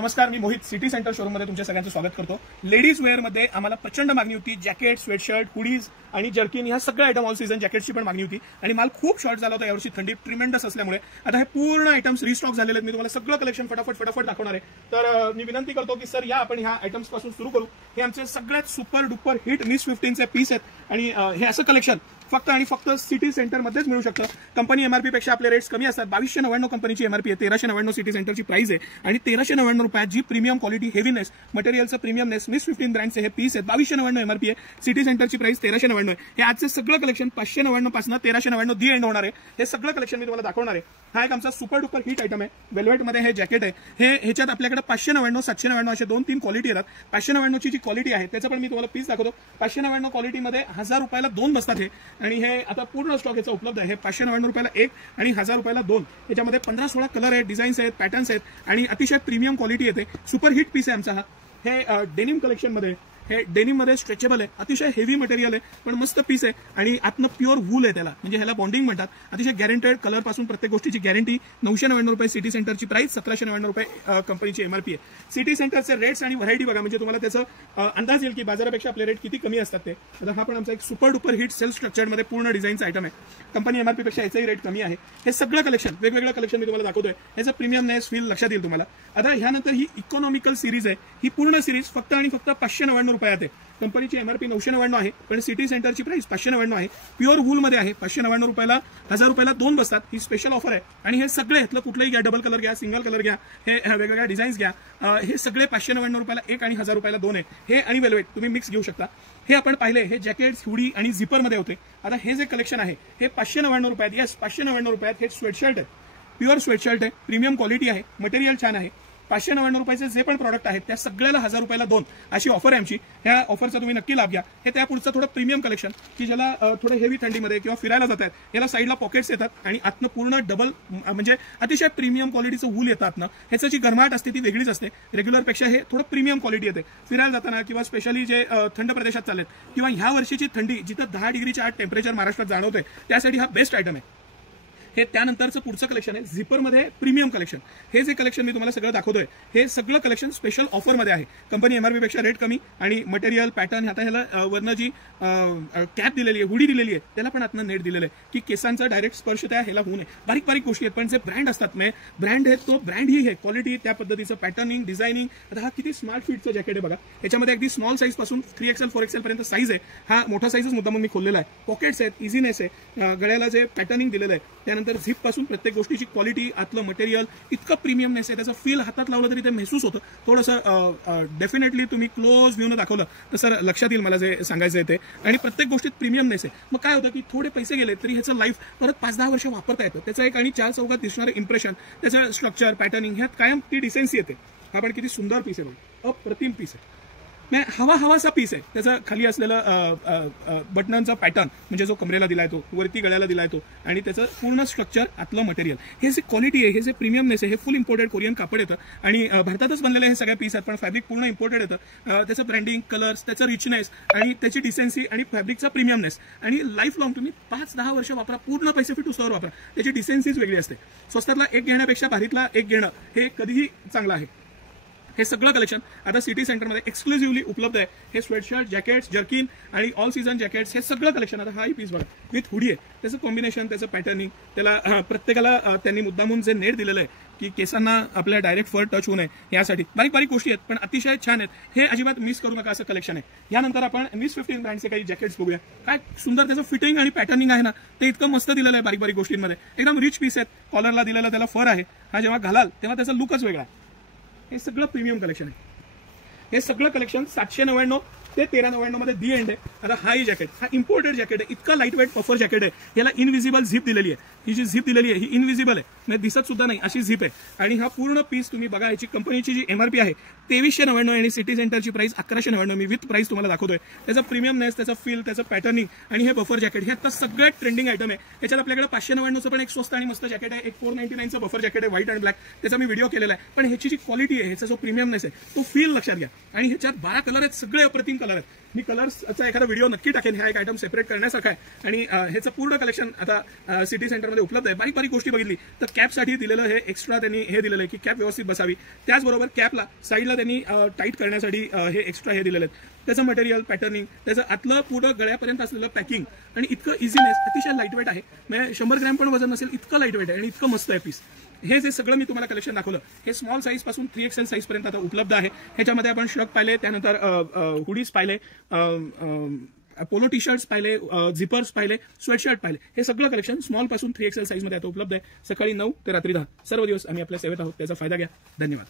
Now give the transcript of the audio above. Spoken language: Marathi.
नमस्कार, मी मोहित सिटी सेंटर शोरूम मध्ये तुमच्या सगळ्यांचं स्वागत करतो। लेडीज वेअर मध्ये आम्हाला प्रचंड मागणी होती। जॅकेट, स्वेटशर्ट, हुडीज आणि जर्किन ह्या सगळ्या आयटम ऑल सीझन जॅकेटची पण मागणी होती आणि माल खूप शॉर्ट झाला होता यावर्षी थंडी ट्रिमेंडस असल्यामुळे। आता हे पूर्ण आयटम्स रिस्टॉक झालेले आहेत। मी तुम्हाला सगळं कलेक्शन फटाफट दाखवणार आहे। तर मी विनंती करतो की सर या आपण ह्या आयटम्स पासून सुरू करू। हे आमचे सगळ्यात सुपर डुपर हिट मिस 15 चे पीस आहेत आणि हे असं कलेक्शन फक्त आणि फक्त सिटी सेंटर मध्येच मिळू शकतं। कंपनी एमआरपी पेक्षा आपले रेट्स कमी असतात। 2299 कंपनीची एमआरपी आहे, 1399 सिटी सेंटरची प्राइस आहे आणि 1399 रुपयात जी प्रीमियम क्वालिटी हेवीनेस मटेरियलचं प्रीमियमनेस मिस 15 ब्रँडचे हे पीस आहेत। 2299 एमआरपी आहे, सिटी सेंटरची प्राइस 1399 आहे। हे आजचे सगळं कलेक्शन 599 पासून 1399 दी एंड होणार आहे। हे सगळं कलेक्शन मी तुम्हाला दाखवणार आहे। हा एक आमचा सुपर डुपर हिट आयटम आहे। वेल्वेट मध्ये हे जॅकेट आहे। हे ह्याच्यात आपल्याकडे 599 799 असे 2-3 क्वालिटी येतात। 599 ची जी क्वालिटी आहे त्याचं पण मी तुम्हाला पीस दाखवतो। 599 क्वालिटीमध्ये 1000 रुपयाला 2 बसतात हे आणि हे आता पूर्ण स्टॉक याचा उपलब्ध आहे। 599 रुपयाला 1 आणि 1000 रुपयाला 2। याच्यामध्ये 15-16 कलर आहेत, डिझाईन्स आहेत, पॅटर्न्स आहेत आणि अतिशय प्रीमियम क्वालिटी येते। सुपर हिट पीस आहे आमचा हा। हे डेनिम कलेक्शन मध्ये हे डेनिम मध्ये स्ट्रेचेबल आहे, अतिशय हेवी मटेरियल आहे पण मस्त पीस आहे आणि आतनं प्युअर वूल आहे त्याला, म्हणजे ह्याला बॉन्डिंग म्हणतात। अतिशय गॅरंटेड कलर पासून प्रत्येक गोष्टीची गॅरंटी। 999 रुपये सिटी सेंटरची प्राइस, 1799 रुपये कंपनीची एमआरपी आहे। सिटी सेंटरचे रेट्स आणि व्हरायटी बघा, म्हणजे तुम्हाला त्याचा अंदाज येईल की बाजारापेक्षा आपले रेट किती कमी असतात ते। आता हा पण आमचा एक super duper hid self structured मध्ये पूर्ण डिझाईनचा आयटम आहे। कंपनी एमआरपी पेक्षा याचाही रेट कमी आहे। हे सगळं कलेक्शन वेगवेगळं कलेक्शन मी तुम्हाला दाखवतोय। याचं प्रीमियमनेस फील लक्षात येईल तुम्हाला। आता ह्यानंतर ही इकॉनॉमिकल सिरीज आहे। ही पूर्ण सिरीज फक्त आणि फक्त 599 रुपयात आहे। कंपनीची एमआरपी 999 आहे पण सिटी सेंटरची प्राइस 599 आहे। प्युअर वूल मध्ये आहे। 599 रुपयाला 1000 रुपयाला 2 बसतात। ही स्पेशल ऑफर आहे आणि हे सगळे ह्यातलं कुठलंही घ्या, डबल कलर घ्या, सिंगल कलर घ्या, हे वेगवेगळ्या डिझाईन्स घ्या, हे सगळे 599 रुपयाला 1 आणि 1000 रुपयाला 2 आहे। हे आणि वेल्वेट तुम्ही मिक्स घेऊ शकता। हे आपण पाहिले हे जॅकेट्स, हुडी आणि झिपर मध्ये होते। आता हे जे कलेक्शन आहे हे 599 रुपयात, येस 599 रुपयात हे स्वेटशर्ट आहे। प्युअर स्वेटशर्ट आहे, प्रीमियम क्वालिटी आहे, मटेरियल छान आहे। 599 रुपयाचे जे पण प्रॉडक्ट आहेत त्या सगळ्याला 1000 रुपयाला 2 अशी ऑफर आहे आमची। ह्या ऑफरचा तुम्ही नक्की लाभ घ्या। हे त्या पुढचं थोडं प्रीमियम कलेक्शन की ज्याला थोडं हेवी थंडीमध्ये किंवा फिरायला जातात, याला साईडला पॉकेट्स येतात आणि आतनं पूर्ण डबल म्हणजे अतिशय प्रीमियम क्वालिटीचं वूल येतं आतनं। ह्याचं जी गरमाट असते ती वेगळीच असते। रेग्युलर पेक्षा हे थोडं प्रीमियम क्वालिटी येते फिरायला जाताना किंवा स्पेशली जे थंड प्रदेशात चाललेत किंवा ह्या वर्षीची थंडी जिथं 10 डिग्रीच्या आत टेम्परेचर महाराष्ट्रात जाणवतंय त्यासाठी हा बेस्ट आयटम आहे। हे त्यानंतरचं पुढचं कलेक्शन आहे झिपर मध्ये प्रीमियम कलेक्शन। हे जे कलेक्शन मी तुम्हाला सगळं दाखवतोय हे सगळं कलेक्शन स्पेशल ऑफर मध्ये आहे। कंपनी एमआरपी पेक्षा रेट कमी आणि मटेरियल पॅटर्न, आता ह्याला वरनं जी कॅप दिलेली आहे, हुडी दिलेली आहे, त्याला पण आतनं नेट दिलेलं आहे की केसांचा डायरेक्ट स्पर्श त्या ह्याला होऊ नये। बारीक बारीक गोष्टी आहेत पण जे ब्रँड असतात ब्रँड आहे तो ब्रँड ही आहे, क्वालिटी त्या पद्धतीचं पॅटर्निंग, डिझायनिंग। आता हा किती स्मार्ट फिटचं जॅकेट आहे बघा। याच्यामध्ये अगदी स्मॉल साईज पासून 3XL 4XL पर्यंत साईज आहे। हा मोठा साईजच मुद्दा म्हणून मी खोललेला आहे। पॉकेट्स आहेत, इझीनेस आहे, गळ्याला जे पॅटर्निंग दिलेलं आहे, त्यानंतर झिप पासून प्रत्येक गोष्टीची क्वालिटी, आतलं मटेरियल इतकं प्रीमियमनेस आहे, त्याचं फील हातात लावलं तरी ते महसूस होतं। थोडंसं डेफिनेटली तुम्ही क्लोज व्ह्यूनं दाखवलं तर सर लक्षात येईल मला जे सांगायचं आहे ते। आणि प्रत्येक गोष्टीत प्रीमियमनेस आहे। मग काय होतं की थोडे पैसे गेले तरी ह्याचं लाईफ परत 5-10 वर्ष वापरता येतं। त्याचं एक आणि 4 चौकात दिसणारं इम्प्रेशन, त्याचं स्ट्रक्चर, पॅटर्निंग ह्यात कायम ती डिसेन्सी येते। हा पण किती सुंदर पीस आहे बघा, अप्रतिम पीस आहे। हवासा पीस आहे। त्याचं खाली असलेलं बटनांचा पॅटर्न म्हणजे जो कमरेला दिलाय तो, वरती गळ्याला दिलाय तो आणि त्याचं पूर्ण स्ट्रक्चर, आतलं मटेरियल, हे जे क्वालिटी आहे, हे जे प्रीमियमनेस आहे, हे फुल इम्पोर्टेड कोरियन कापड येतं आणि भारतातच बनलेले हे सगळे पीस आहेत पण फॅब्रिक पूर्ण इम्पोर्टेड येतं। त्याचं ब्रँडिंग, कलर्स, त्याचं रिचनेस आणि त्याची डिसेन्सी आणि फॅब्रिकचा प्रीमियमनेस आणि लाईफ लॉंग तुम्ही 5-10 वर्ष वापरा, पूर्ण पैसे फिट उस्तावर वापरा, त्याची डिसेन्सीच वेगळी असते। स्वस्तातला एक घेण्यापेक्षा भारीतला एक घेणं हे कधीही चांगलं आहे। हे सगळं कलेक्शन आता सिटी सेंटरमध्ये एक्सक्लुझिव्हली उपलब्ध आहे। हे स्वेटशर्ट, जॅकेट्स, जर्किन आणि ऑल सीझन जॅकेट्स, हे सगळं कलेक्शन। आता हाही पीस बघा विथ हुडी आहे, त्याचं कॉम्बिनेशन, त्याचं पॅटर्निंग, त्याला प्रत्येकाला त्यांनी मुद्दामून जे नेट दिलेलं आहे की केसांना आपल्या डायरेक्ट फर टच होऊ नये यासाठी। बारीक बारीक गोष्टी आहेत पण अतिशय छान आहेत। हे अजिबात मिस करू नका असं कलेक्शन आहे। यानंतर आपण मिस 15 ब्रँडचे काही जॅकेट्स बघूया। काय सुंदर त्याचं फिटिंग आणि पॅटर्निंग आहे ना, ते इतकं मस्त दिलेलं आहे बारीक बारीक गोष्टींमध्ये। एकदम रिच पीस आहेत। कॉलरला दिलेला त्याला फर आहे, हा जेव्हा घालाल तेव्हा त्याचा लुकच वेगळा आहे। हे सगळं प्रीमियम कलेक्शन आहे। हे सगळं कलेक्शन 799 ते 1399 मध्ये दी एंड आहे। आता हाही जॅकेट, हा इम्पोर्टेड जॅकेट आहे, इतका लाईट वेट पफर जॅकेट आहे। याला इनविजिबल झिप दिलेली आहे। ही जी झिप दिलेली आहे ही इनविजिबल आहे, म्हणजे दिसत सुद्धा नाही अशी झिप आहे आणि हा पूर्ण पीस तुम्ही बघा। याची कंपनीची जी एमआरपी आहे 2399 आणि सिटी सेंटरची प्राइस 1199। मी विथ प्राइस तुम्हाला दाखवतोय। त्याचा प्रीमियमनेस, त्याचा फील, त्याचं पॅटर्निंग आणि हे बफर जॅकेट, हे आता सगळ्यात ट्रेंडिंग आयटम आहे। याच्यात आपल्याकडे 599चं पण एक स्वस्त आणि मस्त जॅकेट आहे, एक 499चं बफर जॅकेट आहे, व्हाईट अँड ब्लॅक, त्याचा मी व्हिडिओ केलेला आहे। पण ह्याची जी क्वालिटी आहे, ह्याचा जो प्रीमियमनेस आहे तो फील लक्षात घ्या। आणि ह्याच्यात 12 कलर आहेत, सगळे अप्रतिम कलर आहेत। मी कलर्सचा एखादा व्हिडिओ नक्की टाकेन, हा एक आयटम सेपरेट करण्यासारखा आहे आणि ह्याचं पूर्ण कलेक्शन आता सिटी सेंटर मध्ये उपलब्ध आहे. बारीक बारीक गोष्टी बघितली तर कॅपसाठी दिलेलं हे एक्स्ट्रा त्यांनी हे दिलेलं आहे की कॅप व्यवस्थित बसावी. त्याचबरोबर कॅपला साईडला त्यांनी टाईट करण्यासाठी हे एक्स्ट्रा हे दिलेलं आहे. त्याचं मटेरियल, पॅटर्निंग, त्याचं आतलं पुढं गळ्यापर्यंत असलेलं पॅकिंग आणि इतकं इझीनेस, अतिशय लाईटवेट आहे. म्हणजे 100 ग्रॅम पण वजन नसेल इतकं लाईटवेट आहे आणि इतकं मस्त आहे पीस. हे जे सगळं मी तुम्हाला कलेक्शन दाखवलं हे स्मॉल साईज पासून 3XL साईज पर्यंत आता उपलब्ध आहे. ह्याच्यामध्ये आपण शर्ट पाहिले, त्यानंतर हुडीज पाहिले, पोलो टी शर्ट्स पाहिले, झिपर्स पाहिले, स्वेटशर्ट पाहिले. हे सगळं कलेक्शन स्मॉल पासून 3XL साईज मध्ये आता उपलब्ध आहे. सकाळी 9 ते रात्री 10 सर्व दिवस आम्ही आपल्या सेवेत आहोत. त्याचा फायदा घ्या. धन्यवाद.